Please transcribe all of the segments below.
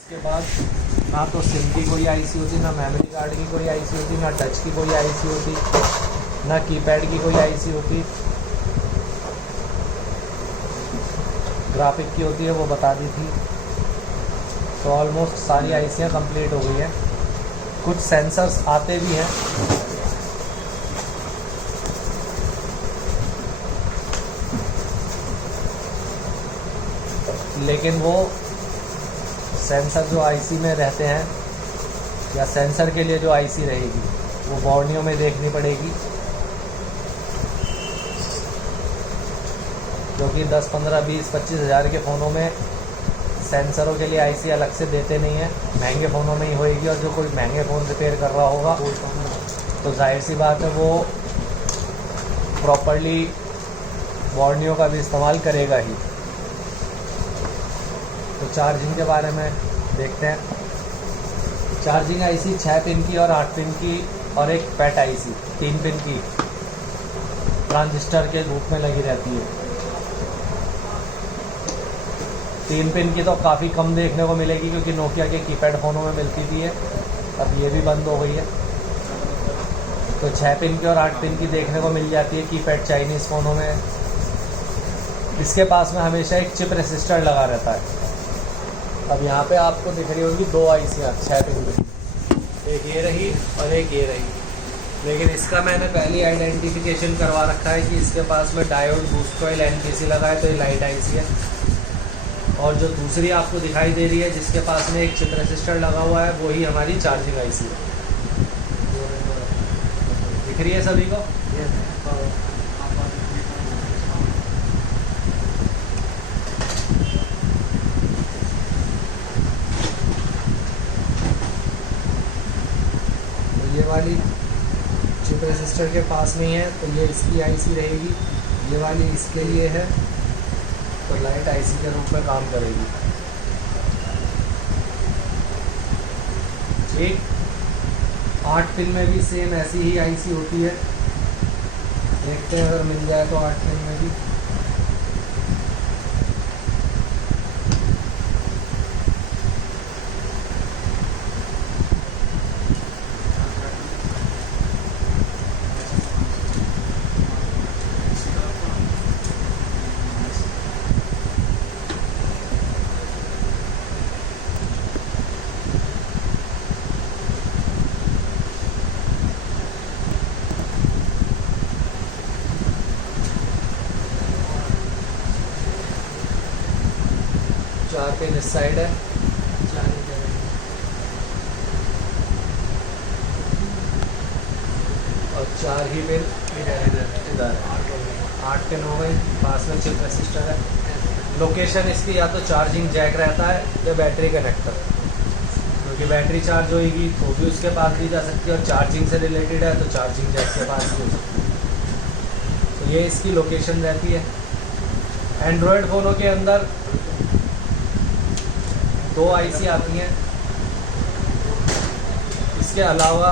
इसके बाद ना तो सिम की कोई आईसी होती, ना मेमोरी कार्ड की कोई आईसी होती, ना टच की कोई आईसी होती, ना कीपैड की कोई आईसी होती। ग्राफिक की होती है वो बता दी थी। तो ऑलमोस्ट सारी आईसियाँ कंप्लीट हो गई हैं। कुछ सेंसर्स आते भी हैं, लेकिन वो सेंसर जो आईसी में रहते हैं या सेंसर के लिए जो आईसी रहेगी वो बोर्नियो में देखनी पड़ेगी, क्योंकि 10, 15, 20, 25 हज़ार के फ़ोनों में सेंसरों के लिए आईसी अलग से देते नहीं हैं। महंगे फ़ोनों में ही होएगी, और जो कोई महंगे फ़ोन रिपेयर कर रहा होगा तो जाहिर सी बात है वो प्रॉपरली बोर्नियो का भी इस्तेमाल करेगा ही। तो चार्जिंग के बारे में देखते हैं। चार्जिंग आईसी 6 पिन की और 8 पिन की और एक पैट आईसी 3 पिन की ट्रांजिस्टर के रूप में लगी रहती है। 3 पिन की तो काफ़ी कम देखने को मिलेगी, क्योंकि नोकिया के कीपैड फ़ोनों में मिलती थी है, अब ये भी बंद हो गई है। तो 6 पिन की और 8 पिन की देखने को मिल जाती है कीपैड चाइनीज़ फ़ोनों में। इसके पास में हमेशा एक चिप रेसिस्टर लगा रहता है। अब यहाँ पे आपको दिख रही होगी 2 आईसियाँ 6 पिन की, एक ये रही और एक ये रही। लेकिन इसका मैंने पहली आइडेंटिफिकेशन करवा रखा है कि इसके पास में डायोड, बूस्ट कॉइल, एनटीसी लगा है, तो ये लाइट आईसी है। और जो दूसरी आपको दिखाई दे रही है जिसके पास में एक चिप रेसिस्टर लगा हुआ है, वही हमारी चार्जिंग आईसी है। दिख रही है सभी को? ये वाली चिप रेसिस्टर के पास में है, तो ये इसकी आईसी रहेगी। ये वाली इसके लिए है, तो लाइट आईसी के रूप में काम करेगी। ठीक, 8 पिन में भी सेम ऐसी ही आईसी होती है। देखते हैं अगर मिल जाए तो 8 पिन में भी। चार पिन इस साइड है, और 4 ही पिन इधर। 8 पिन हो गई, पास में चिप रेसिस्टर है। लोकेशन इसकी या तो चार्जिंग जैक रहता है या बैटरी कनेक्टर, क्योंकि बैटरी चार्ज होएगी तो भी उसके पास दी जा सकती है, और चार्जिंग से रिलेटेड है तो चार्जिंग जैक के पास भी हो सकती है। तो ये इसकी लोकेशन रहती है। एंड्रॉयड फ़ोनों के अंदर 2 आईसी आती हैं। इसके अलावा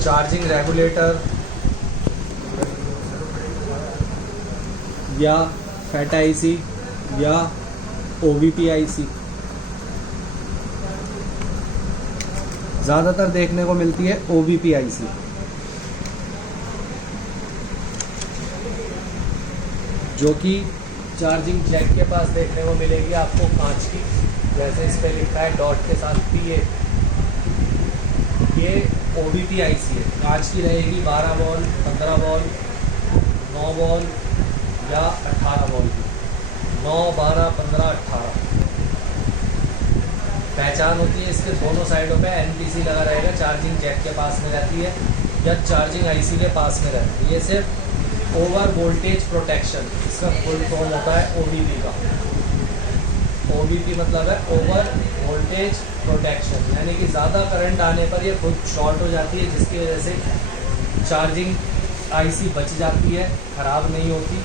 चार्जिंग रेगुलेटर या फैट आईसी या ओवीपी आईसी ज़्यादातर देखने को मिलती है। ओवीपी आईसी जो कि चार्जिंग जैक के पास देखने को मिलेगी आपको, कांच की, जैसे इस पे लिखा है डॉट के साथ PA। ये OVP आईसी है, कांच की रहेगी। 12 वॉल, 15 वॉल, 9 वॉल या 18 वॉल की। 9, 12, 15, 18 पहचान होती है इसके। दोनों साइडों पे NTC लगा रहेगा, चार्जिंग जैक के पास में रहती है या चार्जिंग आईसी के पास में रहती है। ये सिर्फ ओवर वोल्टेज प्रोटेक्शन, इसका फुल फॉर्म होता है OVP का। OVP मतलब है ओवर वोल्टेज प्रोटेक्शन, यानी कि ज़्यादा करंट आने पर ये खुद शॉर्ट हो जाती है, जिसकी वजह से चार्जिंग आईसी बच जाती है, ख़राब नहीं होती।